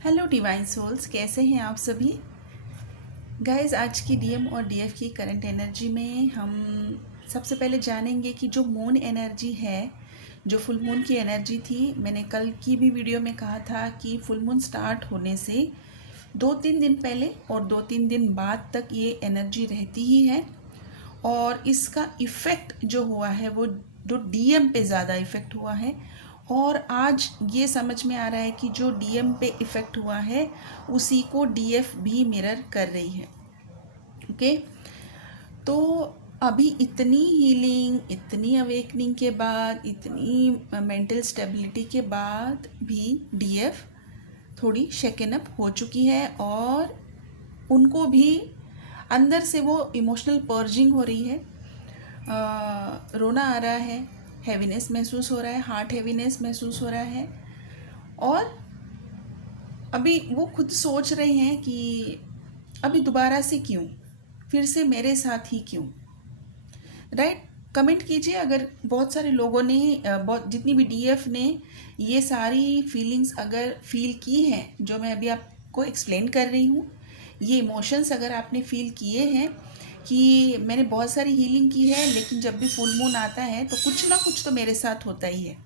Hello divine souls, कैसे हैं आप सभी गाइस। आज की डीएम और डीएफ की करंट एनर्जी में हम सबसे पहले जानेंगे कि जो मून एनर्जी है, जो फुल मून की एनर्जी थी, मैंने कल की भी वीडियो में कहा था कि फुल मून स्टार्ट होने से 2-3 दिन पहले और 2-3 दिन बाद तक ये एनर्जी रहती ही है और इसका इफ़ेक्ट जो हुआ है वो जो डीएम पे ज़्यादा इफ़ेक्ट हुआ है। और आज ये समझ में आ रहा है कि जो डीएम पे इफ़ेक्ट हुआ है उसी को डीएफ भी मिरर कर रही है। ओके, तो अभी इतनी हीलिंग, इतनी अवेकनिंग के बाद, इतनी मेंटल स्टेबिलिटी के बाद भी डीएफ थोड़ी शेकन अप हो चुकी है और उनको भी अंदर से वो इमोशनल पर्जिंग हो रही है। रोना आ रहा है, हैवीनेस महसूस हो रहा है, हार्ट हैवीनेस महसूस हो रहा है और अभी वो खुद सोच रहे हैं कि अभी दोबारा से क्यों, फिर से मेरे साथ ही क्यों। राइट, कमेंट कीजिए अगर बहुत सारे लोगों ने बहुत जितनी भी डीएफ ने ये सारी फीलिंग्स अगर फील की हैं जो मैं अभी आपको एक्सप्लेन कर रही हूँ, ये इमोशंस अगर आपने फील किए हैं कि मैंने बहुत सारी हीलिंग की है लेकिन जब भी फुल मून आता है तो कुछ ना कुछ तो मेरे साथ होता ही है।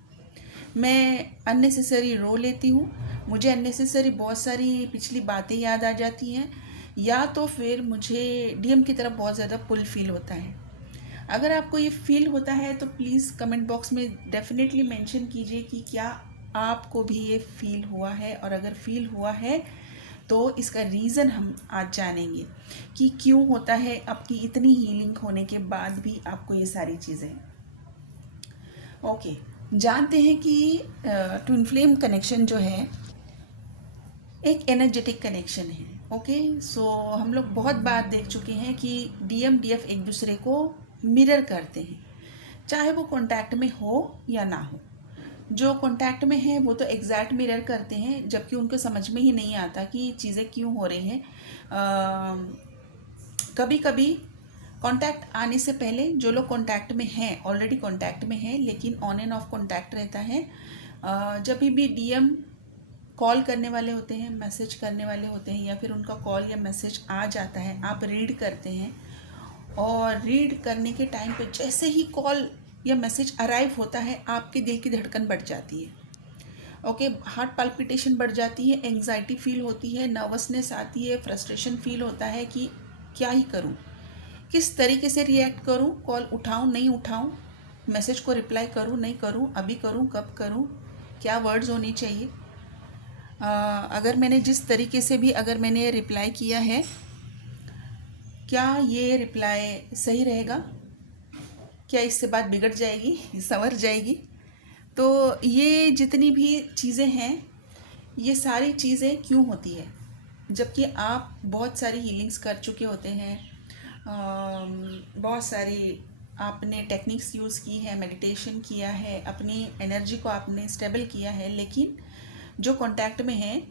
मैं अननेसेसरी रो लेती हूँ, मुझे अननेसेसरी बहुत सारी पिछली बातें याद आ जाती हैं, या तो फिर मुझे डीएम की तरफ बहुत ज़्यादा पुल फील होता है। अगर आपको ये फील होता है तो प्लीज़ कमेंट बॉक्स में डेफिनेटली मेंशन कीजिए कि क्या आपको भी ये फील हुआ है, और अगर फील हुआ है तो इसका रीज़न हम आज जानेंगे कि क्यों होता है आपकी इतनी हीलिंग होने के बाद भी आपको ये सारी चीज़ें। ओके, जानते हैं कि ट्विन फ्लेम कनेक्शन जो है एक एनर्जेटिक कनेक्शन है। ओके, सो हम लोग बहुत बार देख चुके हैं कि डीएम डीएफ एक दूसरे को मिरर करते हैं, चाहे वो कांटेक्ट में हो या ना हो। जो कांटेक्ट में है वो तो एग्जैक्ट मिरर करते हैं, जबकि उनको समझ में ही नहीं आता कि चीज़ें क्यों हो रही हैं। कभी कभी कांटेक्ट आने से पहले जो लोग कांटेक्ट में हैं, ऑलरेडी कांटेक्ट में हैं लेकिन ऑन एंड ऑफ कांटेक्ट रहता है, जब भी डीएम कॉल करने वाले होते हैं, मैसेज करने वाले होते हैं, या फिर उनका कॉल या मैसेज आ जाता है, आप रीड करते हैं और रीड करने के टाइम पे जैसे ही कॉल या मैसेज अराइव होता है आपके दिल की धड़कन बढ़ जाती है। ओके, हार्ट पल्पिटेशन बढ़ जाती है, एंग्जाइटी फील होती है, नर्वसनेस आती है, फ्रस्ट्रेशन फील होता है कि क्या ही करूं, किस तरीके से रिएक्ट करूं, कॉल उठाऊं नहीं उठाऊं, मैसेज को रिप्लाई करूं नहीं करूं, अभी करूं कब करूं, क्या वर्ड्स होने चाहिए, अगर मैंने जिस तरीके से भी अगर मैंने रिप्लाई किया है क्या ये रिप्लाई सही रहेगा, क्या इससे बात बिगड़ जाएगी, संवर जाएगी। तो ये जितनी भी चीज़ें हैं, ये सारी चीज़ें क्यों होती है, जबकि आप बहुत सारी हीलिंग्स कर चुके होते हैं, बहुत सारी आपने टेक्निक्स यूज़ की है, मेडिटेशन किया है, अपनी एनर्जी को आपने स्टेबल किया है, लेकिन जो कांटेक्ट में है,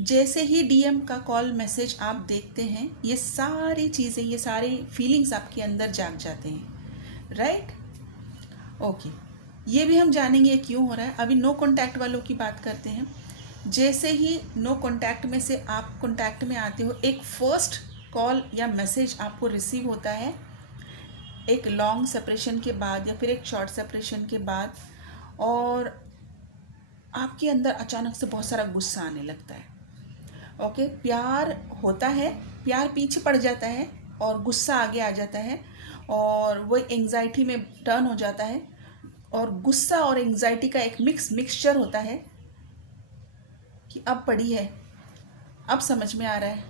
जैसे ही डीएम का कॉल मैसेज आप देखते हैं, ये सारी चीज़ें, ये सारी फीलिंग्स आपके अंदर जाग जाते हैं। राइट, ओके, ये भी हम जानेंगे क्यों हो रहा है। अभी नो कांटेक्ट वालों की बात करते हैं। जैसे ही नो कांटेक्ट में से आप कांटेक्ट में आते हो, एक फर्स्ट कॉल या मैसेज आपको रिसीव होता है एक लॉन्ग सेपरेशन के बाद या फिर एक शॉर्ट सेपरेशन के बाद, और आपके अंदर अचानक से बहुत सारा गुस्सा आने लगता है। ओके, प्यार होता है, प्यार पीछे पड़ जाता है और गुस्सा आगे आ जाता है और वो एंग्जाइटी में टर्न हो जाता है, और गुस्सा और एंग्जाइटी का एक मिक्सचर होता है कि अब पड़ी है, अब समझ में आ रहा है,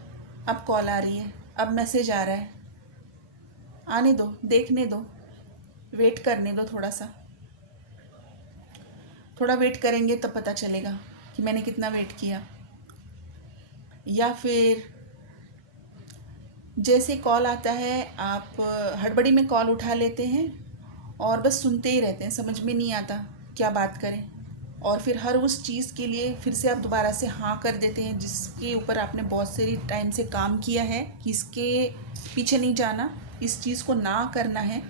अब कॉल आ रही है, अब मैसेज आ रहा है, आने दो, देखने दो, वेट करने दो, थोड़ा वेट करेंगे तब पता चलेगा कि मैंने कितना वेट किया। या फिर जैसे कॉल आता है, आप हड़बड़ी में कॉल उठा लेते हैं और बस सुनते ही रहते हैं, समझ में नहीं आता क्या बात करें, और फिर हर उस चीज़ के लिए फिर से आप दोबारा से हाँ कर देते हैं जिसके ऊपर आपने बहुत सारी टाइम से काम किया है कि इसके पीछे नहीं जाना, इस चीज़ को ना करना है,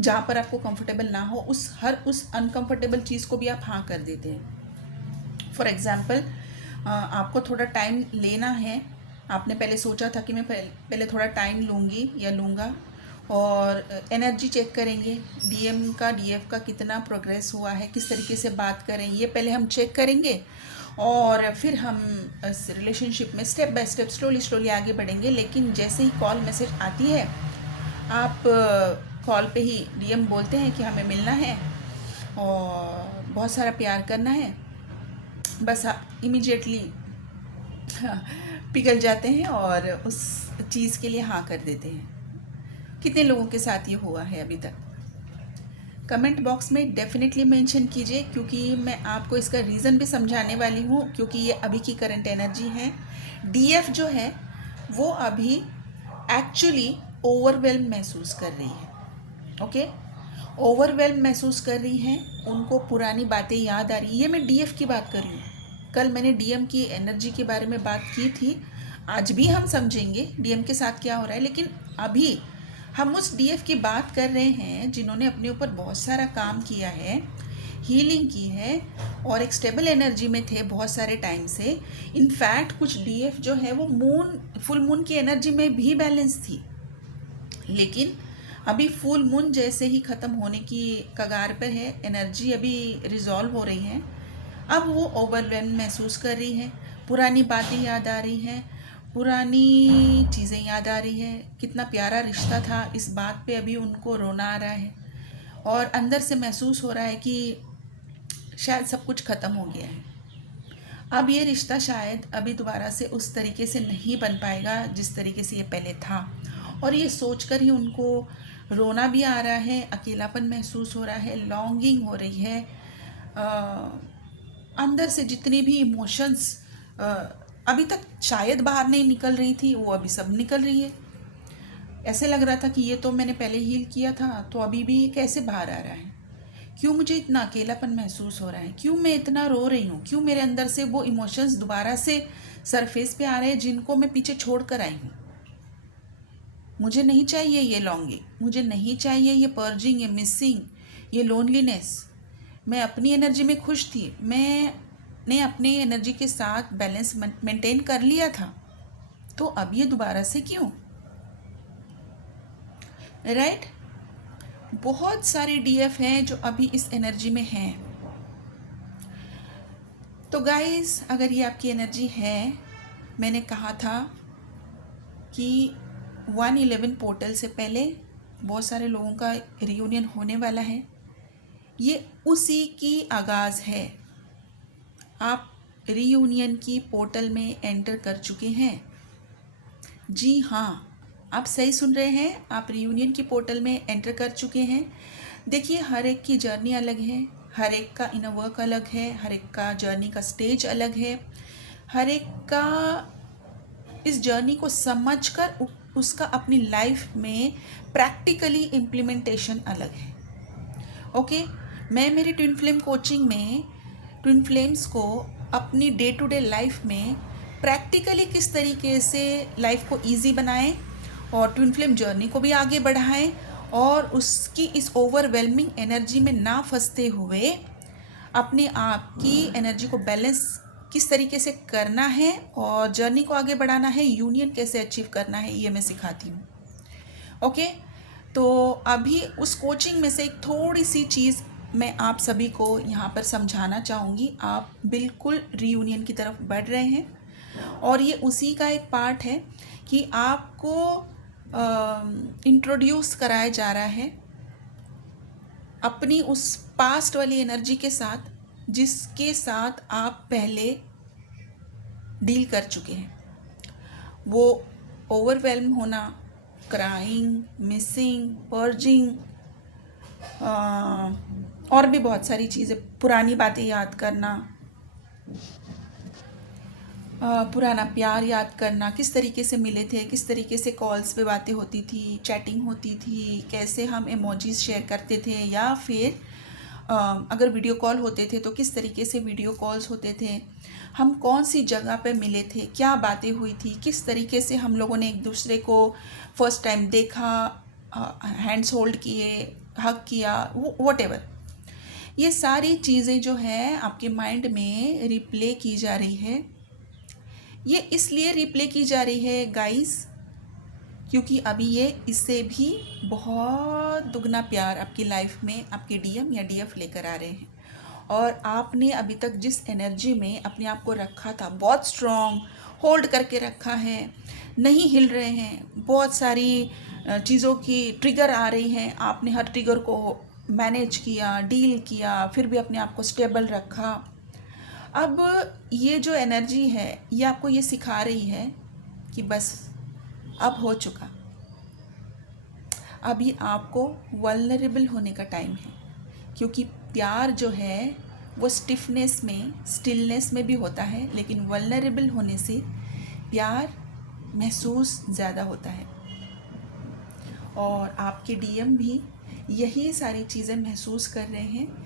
जहाँ पर आपको कंफर्टेबल ना हो, उस अनकंफर्टेबल चीज़ को भी आप हाँ कर देते हैं। फॉर एग्ज़ाम्पल, आपको थोड़ा टाइम लेना है। आपने पहले सोचा था कि मैं पहले थोड़ा टाइम लूँगी या लूँगा, और एनर्जी चेक करेंगे, डीएम का डीएफ का कितना प्रोग्रेस हुआ है, किस तरीके से बात करें, ये पहले हम चेक करेंगे। और फिर हम इस रिलेशनशिप में step by step slowly slowly आगे बढ़ेंगे। लेकिन जैसे ही कॉल मैसेज आती है, आप कॉल पे ही डीएम बोलते हैं कि हमें मिलना है और बहुत सारा प्यार करना है, बस आप इमीडिएटली पिघल जाते हैं और उस चीज़ के लिए हाँ कर देते हैं। कितने लोगों के साथ ये हुआ है अभी तक? कमेंट बॉक्स में डेफिनेटली मेंशन कीजिए, क्योंकि मैं आपको इसका रीज़न भी समझाने वाली हूँ, क्योंकि ये अभी की करंट एनर्जी है। डीएफ जो है वो अभी एक्चुअली ओवरवेल्म महसूस कर रही है। ओके, ओवरवेल्म महसूस कर रही हैं, उनको पुरानी बातें याद आ रही है। ये मैं डीएफ की बात कर रही हूँ। कल मैंने डीएम की एनर्जी के बारे में बात की थी, आज भी हम समझेंगे डीएम के साथ क्या हो रहा है। लेकिन अभी हम उस डीएफ की बात कर रहे हैं जिन्होंने अपने ऊपर बहुत सारा काम किया है, हीलिंग की है, और एक स्टेबल एनर्जी में थे बहुत सारे टाइम से। इनफैक्ट कुछ डीएफ जो है वो फुल मून की एनर्जी में भी बैलेंस थी, लेकिन अभी फुल मून जैसे ही ख़त्म होने की कगार पर है, एनर्जी अभी रिजॉल्व हो रही है। अब वो ओवरवेल्म महसूस कर रही है, पुरानी बातें याद आ रही हैं, पुरानी चीज़ें याद आ रही है, कितना प्यारा रिश्ता था, इस बात पे अभी उनको रोना आ रहा है, और अंदर से महसूस हो रहा है कि शायद सब कुछ ख़त्म हो गया है। अब ये रिश्ता शायद अभी दोबारा से उस तरीके से नहीं बन पाएगा जिस तरीके से ये पहले था, और ये सोचकर ही उनको रोना भी आ रहा है, अकेलापन महसूस हो रहा है, लॉन्गिंग हो रही है। अंदर से जितनी भी इमोशंस अभी तक शायद बाहर नहीं निकल रही थी, वो अभी सब निकल रही है। ऐसे लग रहा था कि ये तो मैंने पहले हील किया था, तो अभी भी कैसे बाहर आ रहा है? क्यों मुझे इतना अकेलापन महसूस हो रहा है? क्यों मैं इतना रो रही हूँ? क्यों मेरे अंदर से वो इमोशंस दोबारा से सरफेस पे आ रहे हैं जिनको मैं पीछे छोड़ कर आई हूँ? मुझे नहीं चाहिए ये लॉन्गिंग, मुझे नहीं चाहिए ये पर्जिंग, ये मिसिंग, ये लोनलीनेस। मैं अपनी एनर्जी में खुश थी, मैंने अपनी एनर्जी के साथ बैलेंस मेंटेन कर लिया था, तो अब ये दोबारा से क्यों? राइट? बहुत सारे डीएफ हैं जो अभी इस एनर्जी में हैं। तो गाइस, अगर ये आपकी एनर्जी है, मैंने कहा था कि 111 पोर्टल से पहले बहुत सारे लोगों का रियूनियन होने वाला है। ये उसी की आगाज़ है। आप रियूनियन की पोर्टल में एंटर कर चुके हैं। जी हाँ, आप सही सुन रहे हैं, आप रियूनियन की पोर्टल में एंटर कर चुके हैं। देखिए, हर एक की जर्नी अलग है, हर एक का इनर वर्क अलग है, हर एक का जर्नी का स्टेज अलग है, हर एक का इस जर्नी को समझकर उसका अपनी लाइफ में प्रैक्टिकली इम्प्लीमेंटेशन अलग है। ओके, मैं मेरी ट्विन फ्लेम कोचिंग में ट्विन फ्लेम्स को अपनी डे टू डे लाइफ में प्रैक्टिकली किस तरीके से लाइफ को इजी बनाएं और ट्विन फ्लेम जर्नी को भी आगे बढ़ाएं, और उसकी इस ओवरवेलमिंग एनर्जी में ना फंसते हुए अपने आप की एनर्जी को बैलेंस किस तरीके से करना है और जर्नी को आगे बढ़ाना है, यूनियन कैसे अचीव करना है, ये मैं सिखाती हूँ। ओके, तो अभी उस कोचिंग में से एक थोड़ी सी चीज़ मैं आप सभी को यहाँ पर समझाना चाहूँगी। आप बिल्कुल रीयूनियन की तरफ बढ़ रहे हैं, और ये उसी का एक पार्ट है कि आपको इंट्रोड्यूस कराया जा रहा है अपनी उस पास्ट वाली एनर्जी के साथ जिसके साथ आप पहले डील कर चुके हैं। वो ओवरवेल्म होना, क्राइंग, मिसिंग, पर्जिंग, और भी बहुत सारी चीज़ें, पुरानी बातें याद करना, पुराना प्यार याद करना, किस तरीके से मिले थे, किस तरीके से कॉल्स पे बातें होती थी, चैटिंग होती थी, कैसे हम इमोजीज शेयर करते थे, या फिर अगर वीडियो कॉल होते थे तो किस तरीके से वीडियो कॉल्स होते थे, हम कौन सी जगह पे मिले थे, क्या बातें हुई थी, किस तरीके से हम लोगों ने एक दूसरे को फर्स्ट टाइम देखा, हैंड्स होल्ड किए, हग किया, व्हाटएवर। ये सारी चीज़ें जो है आपके माइंड में रिप्ले की जा रही है, ये इसलिए रिप्ले की जा रही है गाइस, क्योंकि अभी ये इससे भी बहुत दुगना प्यार आपकी लाइफ में आपके डीएम या डीएफ लेकर आ रहे हैं। और आपने अभी तक जिस एनर्जी में अपने आप को रखा था, बहुत स्ट्रॉन्ग होल्ड करके रखा है, नहीं हिल रहे हैं, बहुत सारी चीज़ों की ट्रिगर आ रही हैं, आपने हर ट्रिगर को मैनेज किया, डील किया, फिर भी अपने आप को स्टेबल रखा। अब ये जो एनर्जी है ये आपको ये सिखा रही है कि बस अब हो चुका, अभी आपको वल्नरेबल होने का टाइम है। क्योंकि प्यार जो है वो स्टिफनेस में, स्टिलनेस में भी होता है, लेकिन वल्नरेबल होने से प्यार महसूस ज़्यादा होता है। और आपके डीएम भी यही सारी चीज़ें महसूस कर रहे हैं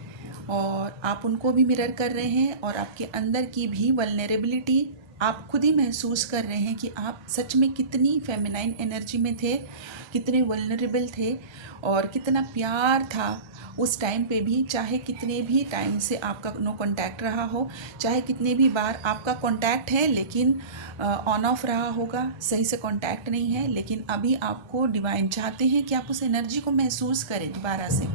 और आप उनको भी मिरर कर रहे हैं, और आपके अंदर की भी वल्नरेबिलिटी आप खुद ही महसूस कर रहे हैं कि आप सच में कितनी फेमिनाइन एनर्जी में थे, कितने वल्नरेबल थे, और कितना प्यार था उस टाइम पे भी। चाहे कितने भी टाइम से आपका नो कांटेक्ट रहा हो, चाहे कितने भी बार आपका कांटेक्ट है लेकिन ऑन ऑफ रहा होगा, सही से कांटेक्ट नहीं है, लेकिन अभी आपको डिवाइन चाहते हैं कि आप उस एनर्जी को महसूस करें, दोबारा से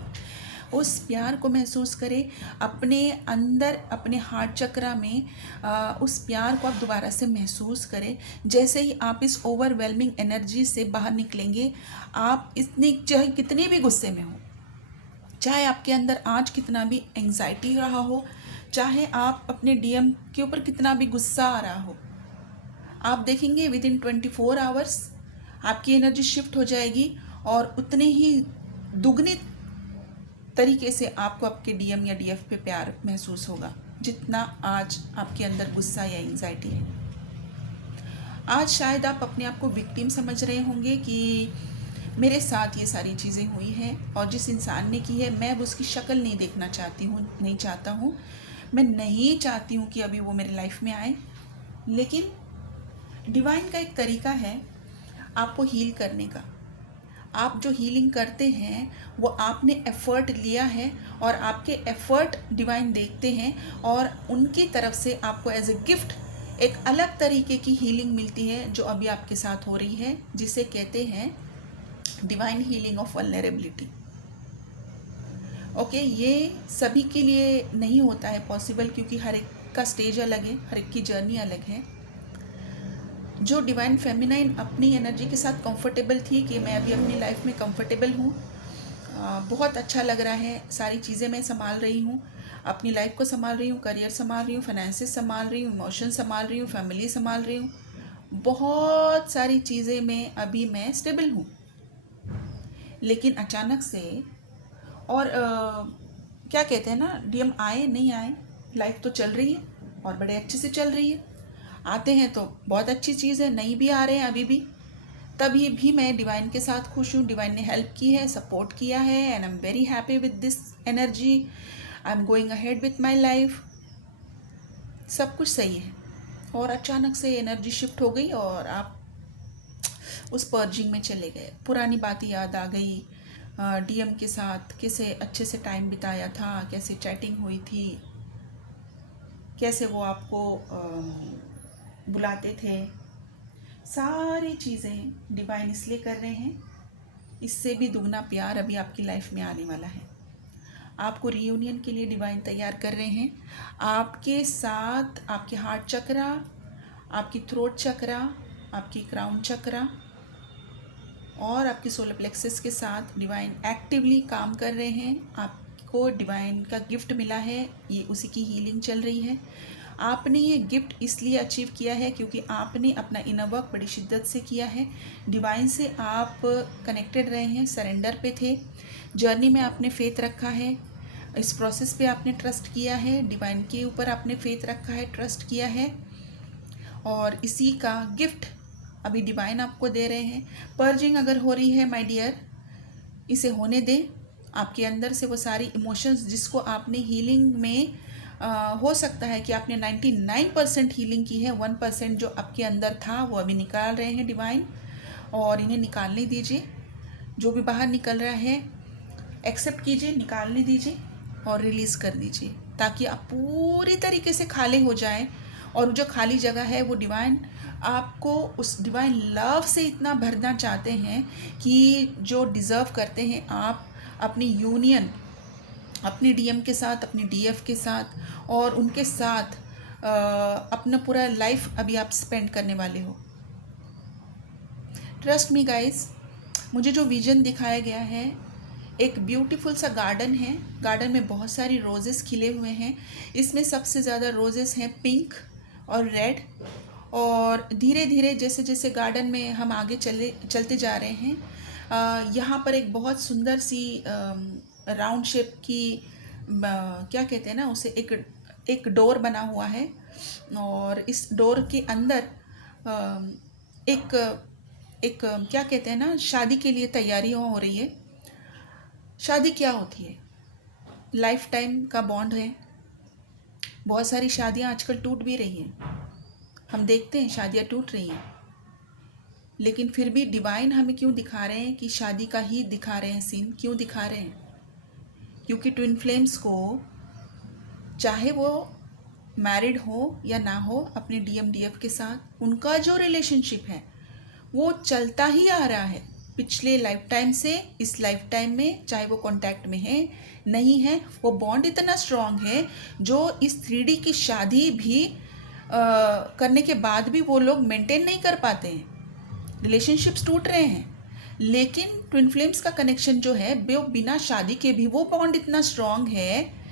उस प्यार को महसूस करें अपने अंदर, अपने हार्ट चक्रा में। उस प्यार को आप दोबारा से महसूस करें। जैसे ही आप इस ओवरवेलमिंग एनर्जी से बाहर निकलेंगे, आप इतनी, चाहे कितने भी गुस्से में हो, चाहे आपके अंदर आज कितना भी एंग्जाइटी रहा हो, चाहे आप अपने डीएम के ऊपर कितना भी गुस्सा आ रहा हो, आप देखेंगे विद इन 24 आवर्स आपकी एनर्जी शिफ्ट हो जाएगी और उतने ही दुगनी तरीके से आपको आपके डीएम या डीएफ पे प्यार महसूस होगा जितना आज आपके अंदर गुस्सा या एंग्जाइटी है। आज शायद आप अपने आप को विक्टिम समझ रहे होंगे कि मेरे साथ ये सारी चीज़ें हुई हैं, और जिस इंसान ने की है मैं अब उसकी शक्ल नहीं देखना चाहती हूँ, नहीं चाहता हूँ, मैं नहीं चाहती हूँ कि अभी वो मेरे लाइफ में आए। लेकिन डिवाइन का एक तरीका है आपको हील करने का। आप जो हीलिंग करते हैं वो आपने एफ़र्ट लिया है, और आपके एफ़र्ट डिवाइन देखते हैं, और उनकी तरफ से आपको एज ए गिफ्ट एक अलग तरीके की हीलिंग मिलती है जो अभी आपके साथ हो रही है, जिसे कहते हैं divine healing of vulnerability. Okay, ये सभी के लिए नहीं होता है पॉसिबल, क्योंकि हर एक का स्टेज अलग है, हर एक की जर्नी अलग है। जो डिवाइन फेमिनाइन अपनी एनर्जी के साथ कंफर्टेबल थी कि मैं अभी अपनी लाइफ में कंफर्टेबल हूँ, बहुत अच्छा लग रहा है, सारी चीज़ें मैं संभाल रही हूँ, अपनी लाइफ को संभाल रही हूँ, करियर संभाल रही हूँ, फाइनेंसेस संभाल रही हूँ, इमोशन संभाल रही हूँ, फैमिली संभाल रही हूँ, बहुत सारी चीज़ें में अभी मैं स्टेबल हूँ। लेकिन अचानक से, और क्या कहते हैं ना, डीएम आए नहीं आए, लाइफ तो चल रही है और बड़े अच्छे से चल रही है। आते हैं तो बहुत अच्छी चीज़ है, नहीं भी आ रहे हैं अभी भी, तभी भी मैं डिवाइन के साथ खुश हूँ। डिवाइन ने हेल्प की है, सपोर्ट किया है, and I am very happy with this energy. I am going ahead with my life, सब कुछ सही है। और अचानक से एनर्जी शिफ्ट हो गई और आप उस पर्जिंग में चले गए, पुरानी बातें याद आ गई, डीएम के साथ कैसे अच्छे से टाइम बिताया था, कैसे चैटिंग हुई थी, कैसे वो आपको बुलाते थे, सारी चीज़ें डिवाइन इसलिए कर रहे हैं, इससे भी दुगना प्यार अभी आपकी लाइफ में आने वाला है। आपको रीयूनियन के लिए डिवाइन तैयार कर रहे हैं। आपके साथ आपके हार्ट चक्रा, आपकी थ्रोट चक्रा, आपकी क्राउन चक्रा और आपकी सोलर प्लेक्सस के साथ डिवाइन एक्टिवली काम कर रहे हैं। आपको डिवाइन का गिफ्ट मिला है, ये उसी की हीलिंग चल रही है। आपने ये गिफ्ट इसलिए अचीव किया है क्योंकि आपने अपना इनर वर्क बड़ी शिद्दत से किया है, डिवाइन से आप कनेक्टेड रहे हैं, सरेंडर पे थे, जर्नी में आपने फेथ रखा है, इस प्रोसेस पे आपने ट्रस्ट किया है, डिवाइन के ऊपर आपने फेथ रखा है, ट्रस्ट किया है, और इसी का गिफ्ट अभी डिवाइन आपको दे रहे हैं। पर्जिंग अगर हो रही है माय डियर, इसे होने दें। आपके अंदर से वो सारी इमोशंस जिसको आपने हीलिंग में हो सकता है कि आपने 99% हीलिंग की है, 1% जो आपके अंदर था वो अभी निकाल रहे हैं डिवाइन, और इन्हें निकालने दीजिए। जो भी बाहर निकल रहा है एक्सेप्ट कीजिए, निकालने दीजिए और रिलीज़ कर दीजिए, ताकि आप पूरी तरीके से खाली हो जाएं और जो खाली जगह है वो डिवाइन आपको उस डिवाइन लव से इतना भरना चाहते हैं कि जो डिज़र्व करते हैं आप अपनी यूनियन अपनी डीएम के साथ, अपनी डीएफ के साथ और उनके साथ अपना पूरा लाइफ अभी आप स्पेंड करने वाले हो। ट्रस्ट मी गाइस, मुझे जो विजन दिखाया गया है, एक ब्यूटीफुल सा गार्डन है। गार्डन में बहुत सारी रोजेस खिले हुए हैं। इसमें सबसे ज़्यादा रोजेस हैं पिंक और रेड। और धीरे धीरे जैसे जैसे गार्डन में हम आगे चलते जा रहे हैं, यहाँ पर एक बहुत सुंदर सी राउंड शेप की क्या कहते हैं ना उसे, एक डोर बना हुआ है। और इस डोर के अंदर एक क्या कहते हैं ना, शादी के लिए तैयारियां हो रही है। शादी क्या होती है? लाइफ टाइम का बॉन्ड है। बहुत सारी शादियां आजकल टूट भी रही हैं, हम देखते हैं शादियां टूट रही हैं, लेकिन फिर भी डिवाइन हमें क्यों दिखा रहे हैं कि शादी का ही दिखा रहे हैं सीन? क्यों दिखा रहे हैं? क्योंकि ट्विन फ्लेम्स को, चाहे वो मैरिड हो या ना हो, अपने डीएम डीएफ के साथ उनका जो रिलेशनशिप है वो चलता ही आ रहा है पिछले लाइफ टाइम से इस लाइफ टाइम में। चाहे वो कांटेक्ट में है नहीं है, वो बॉन्ड इतना स्ट्रांग है जो इस 3D की शादी भी करने के बाद भी वो लोग मेंटेन नहीं कर पाते हैं। रिलेशनशिप्स टूट रहे हैं, लेकिन ट्विन फ्लेम्स का कनेक्शन जो है वो बिना शादी के भी वो बॉन्ड इतना स्ट्रांग है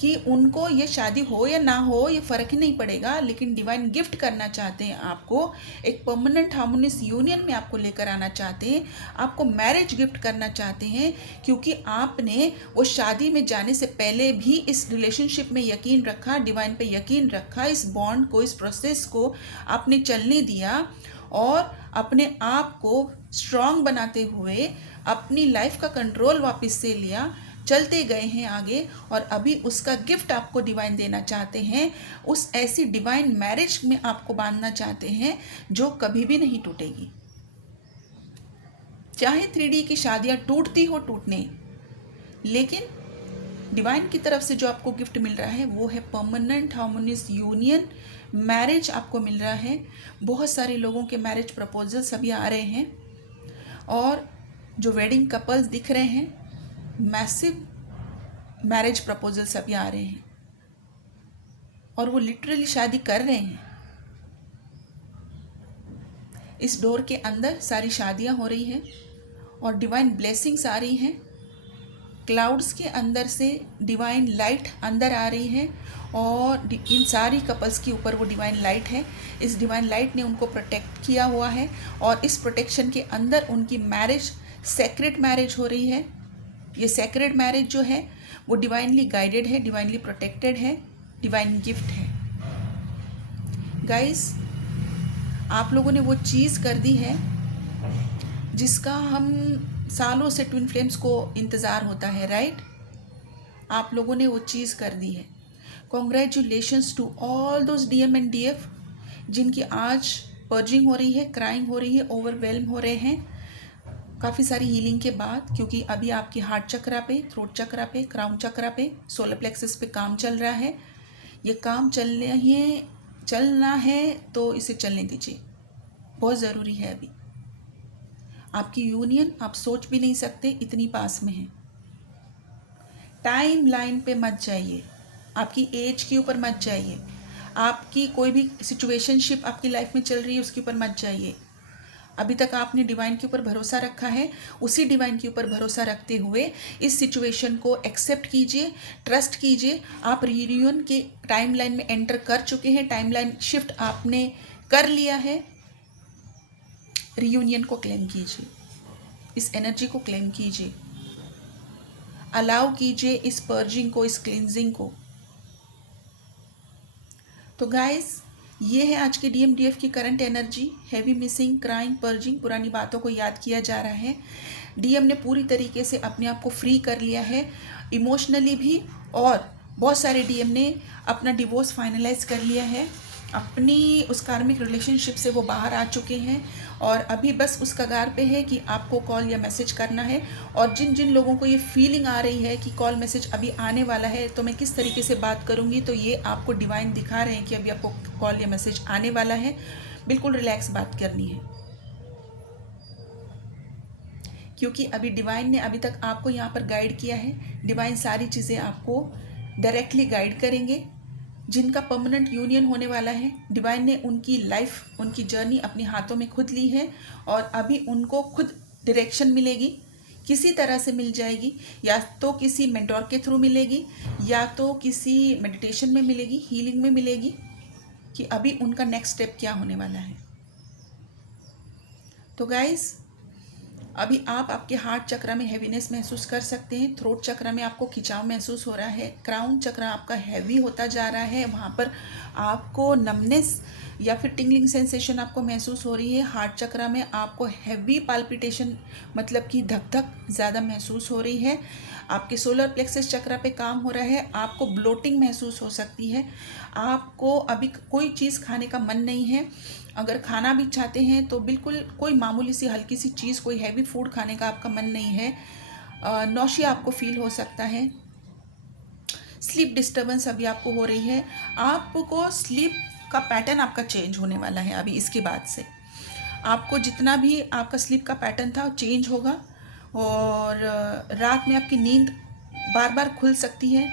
कि उनको ये शादी हो या ना हो ये फ़र्क ही नहीं पड़ेगा। लेकिन डिवाइन गिफ्ट करना चाहते हैं आपको, एक परमानेंट हार्मोनियस यूनियन में आपको लेकर आना चाहते हैं, आपको मैरिज गिफ्ट करना चाहते हैं, क्योंकि आपने वो शादी में जाने से पहले भी इस रिलेशनशिप में यकीन रखा, डिवाइन पे यकीन रखा, इस बॉन्ड को, इस प्रोसेस को आपने चलने दिया और अपने आप को स्ट्रांग बनाते हुए अपनी लाइफ का कंट्रोल वापस से लिया, चलते गए हैं आगे। और अभी उसका गिफ्ट आपको डिवाइन देना चाहते हैं, उस ऐसी डिवाइन मैरिज में आपको बांधना चाहते हैं जो कभी भी नहीं टूटेगी। चाहे 3D की शादियां टूटती हो टूटने, लेकिन डिवाइन की तरफ से जो आपको गिफ्ट मिल रहा है वो है परमानेंट हार्मोनियस यूनियन, मैरिज आपको मिल रहा है। बहुत सारे लोगों के मैरिज प्रपोजल्स अभी आ रहे हैं और जो वेडिंग कपल्स दिख रहे हैं, मैसिव मैरिज प्रपोजल्स अभी आ रहे हैं और वो लिटरली शादी कर रहे हैं। इस डोर के अंदर सारी शादियां हो रही हैं और डिवाइन ब्लेसिंग्स आ रही हैं। क्लाउड्स के अंदर से डिवाइन लाइट अंदर आ रही है और इन सारी कपल्स के ऊपर वो डिवाइन लाइट है। इस डिवाइन लाइट ने उनको प्रोटेक्ट किया हुआ है और इस प्रोटेक्शन के अंदर उनकी मैरिज, सेक्रेट मैरिज हो रही है। ये सेक्रेट मैरिज जो है वो डिवाइनली गाइडेड है, डिवाइनली प्रोटेक्टेड है, डिवाइन गिफ्ट है। गाइस, आप लोगों ने वो चीज़ कर दी है जिसका हम सालों से ट्विन फ्लेम्स को इंतज़ार होता है, राइट? आप लोगों ने वो चीज़ कर दी है। Congratulations to all those DM and DF जिनकी आज पर्जिंग हो रही है, क्राइंग हो रही है, ओवरवेल्म हो रहे हैं काफ़ी सारी हीलिंग के बाद, क्योंकि अभी आपकी हार्ट चक्रा पे, थ्रोट चक्रा पे, क्राउन चक्रा पे, सोलर प्लेक्सस पे काम चल रहा है। ये काम चलना है तो इसे चलने दीजिए, बहुत ज़रूरी है। अभी आपकी यूनियन आप सोच भी नहीं सकते इतनी पास में है। टाइम लाइन पे मत जाइए, आपकी एज के ऊपर मत जाइए, आपकी कोई भी सिचुएशनशिप आपकी लाइफ में चल रही है उसके ऊपर मत जाइए। अभी तक आपने डिवाइन के ऊपर भरोसा रखा है, उसी डिवाइन के ऊपर भरोसा रखते हुए इस सिचुएशन को एक्सेप्ट कीजिए, ट्रस्ट कीजिए। आप रियूनियन के टाइमलाइन में एंटर कर चुके हैं, टाइमलाइन शिफ्ट आपने कर लिया है। रियूनियन को क्लेम कीजिए, इस एनर्जी को क्लेम कीजिए, अलाउ कीजिए इस पर्जिंग को, इस क्लींजिंग को। तो गाइस, ये है आज के डीएमडीएफ की current energy. Heavy missing, crying, purging, पुरानी बातों को याद किया जा रहा है। डीएम ने पूरी तरीके से अपने आप को फ्री कर लिया है, इमोशनली भी, और बहुत सारे डीएम ने अपना डिवोर्स फाइनलाइज कर लिया है। अपनी उस कार्मिक रिलेशनशिप से वो बाहर आ चुके हैं और अभी बस उस कगार पे है कि आपको कॉल या मैसेज करना है। और जिन जिन लोगों को ये फीलिंग आ रही है कि कॉल मैसेज अभी आने वाला है तो मैं किस तरीके से बात करूँगी, तो ये आपको डिवाइन दिखा रहे हैं कि अभी आपको कॉल या मैसेज आने वाला है। बिल्कुल रिलैक्स बात करनी है, क्योंकि अभी डिवाइन ने अभी तक आपको यहाँ पर गाइड किया है। डिवाइन सारी चीज़ें आपको डायरेक्टली गाइड करेंगे। जिनका परमानेंट यूनियन होने वाला है, डिवाइन ने उनकी लाइफ, उनकी जर्नी अपने हाथों में खुद ली है और अभी उनको खुद डायरेक्शन मिलेगी, किसी तरह से मिल जाएगी। या तो किसी मेंटोर के थ्रू मिलेगी, या तो किसी मेडिटेशन में मिलेगी, हीलिंग में मिलेगी, कि अभी उनका नेक्स्ट स्टेप क्या होने वाला है। तो गाइस, अभी आप आपके हार्ट चक्र में हैवीनेस महसूस कर सकते हैं। थ्रोट चक्र में आपको खिंचाव महसूस हो रहा है। क्राउन चक्र आपका हैवी होता जा रहा है, वहाँ पर आपको नमनेस या फिर टिंगलिंग सेंसेशन आपको महसूस हो रही है। हार्ट चक्र में आपको हैवी पाल्पिटेशन, मतलब कि धक धक ज़्यादा महसूस हो रही है। आपके सोलर प्लेक्सस चक्र पे काम हो रहा है। आपको ब्लोटिंग महसूस हो सकती है। आपको अभी कोई चीज़ खाने का मन नहीं है। अगर खाना भी चाहते हैं तो बिल्कुल कोई मामूली सी हल्की सी चीज़, कोई हैवी फूड खाने का आपका मन नहीं है। नौशिया आपको फील हो सकता है। स्लीप डिस्टर्बेंस अभी आपको हो रही है। आपको स्लीप का पैटर्न आपका चेंज होने वाला है। अभी इसके बाद से आपको जितना भी आपका स्लीप का पैटर्न था वो चेंज होगा और रात में आपकी नींद बार बार खुल सकती है।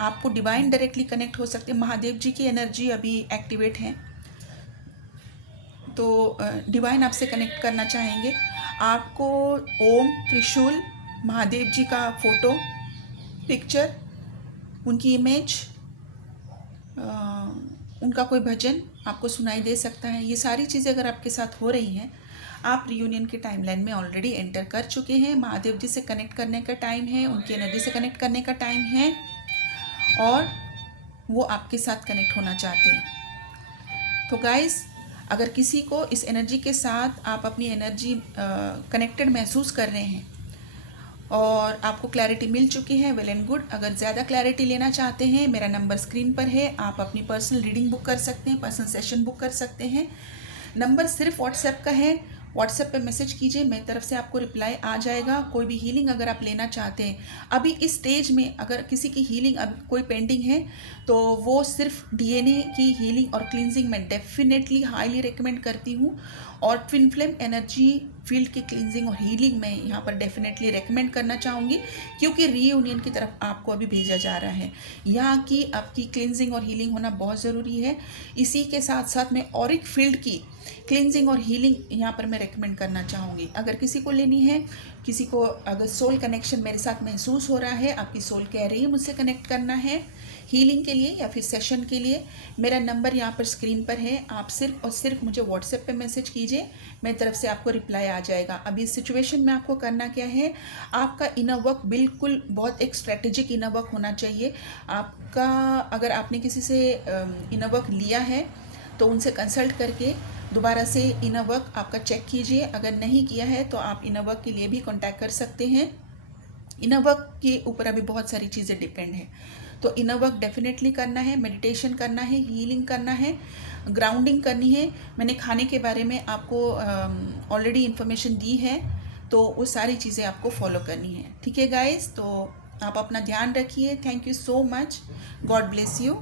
आपको डिवाइन डायरेक्टली कनेक्ट हो सकते हैं। महादेव जी की एनर्जी अभी एक्टिवेट है, तो डिवाइन आपसे कनेक्ट करना चाहेंगे। आपको ओम, त्रिशूल, महादेव जी का फोटो, पिक्चर, उनकी इमेज, उनका कोई भजन आपको सुनाई दे सकता है। ये सारी चीज़ें अगर आपके साथ हो रही हैं, आप रियूनियन के टाइमलाइन में ऑलरेडी एंटर कर चुके हैं। महादेव जी से कनेक्ट करने का टाइम है, उनकी एनर्जी से कनेक्ट करने का टाइम है और वो आपके साथ कनेक्ट होना चाहते हैं। तो गाइस, अगर किसी को इस एनर्जी के साथ आप अपनी एनर्जी कनेक्टेड महसूस कर रहे हैं और आपको क्लैरिटी मिल चुकी है, वेल एंड गुड। अगर ज़्यादा क्लैरिटी लेना चाहते हैं, मेरा नंबर स्क्रीन पर है। आप अपनी पर्सनल रीडिंग बुक कर सकते हैं, पर्सनल सेशन बुक कर सकते हैं। नंबर सिर्फ व्हाट्सएप का है। व्हाट्सएप पे मैसेज कीजिए, मेरी तरफ से आपको रिप्लाई आ जाएगा। कोई भी हीलिंग अगर आप लेना चाहते हैं, अभी इस स्टेज में अगर किसी की हीलिंग अभी कोई पेंडिंग है तो वो सिर्फ डीएनए की हीलिंग और क्लींजिंग मैं डेफिनेटली हाईली रिकमेंड करती हूँ। और ट्विन फ्लेम एनर्जी फील्ड की क्लींजिंग और हीलिंग मैं यहाँ पर डेफिनेटली रेकमेंड करना चाहूँगी, क्योंकि रीयूनियन की तरफ आपको अभी भेजा जा रहा है। यहाँ की आपकी क्लींजिंग और हीलिंग होना बहुत ज़रूरी है। इसी के साथ साथ मैं ऑरिक फील्ड की क्लींजिंग और हीलिंग यहाँ पर मैं रेकमेंड करना चाहूँगी। अगर किसी को लेनी है, किसी को अगर सोल कनेक्शन मेरे साथ महसूस हो रहा है, आपकी सोल कह रही है मुझसे कनेक्ट करना है हीलिंग के लिए या फिर सेशन के लिए, मेरा नंबर यहाँ पर स्क्रीन पर है। आप सिर्फ और सिर्फ मुझे व्हाट्सएप पे मैसेज कीजिए, मेरी तरफ से आपको रिप्लाई आ जाएगा। अभी इस सिचुएशन में आपको करना क्या है, आपका इनर वर्क बिल्कुल बहुत एक स्ट्रेटेजिक इनर वर्क होना चाहिए आपका। अगर आपने किसी से इनर वर्क लिया है तो उनसे कंसल्ट करके दोबारा से इनर वर्क आपका चेक कीजिए। अगर नहीं किया है तो आप इनर वर्क के लिए भी कॉन्टैक्ट कर सकते हैं। इनर वर्क के ऊपर अभी बहुत सारी चीज़ें डिपेंड है, तो इनर वर्क डेफिनेटली करना है, मेडिटेशन करना है, हीलिंग करना है, ग्राउंडिंग करनी है। मैंने खाने के बारे में आपको ऑलरेडी इन्फॉर्मेशन दी है, तो वो सारी चीज़ें आपको फॉलो करनी है। ठीक है गाइस, तो आप अपना ध्यान रखिए। Thank you so much. God bless you.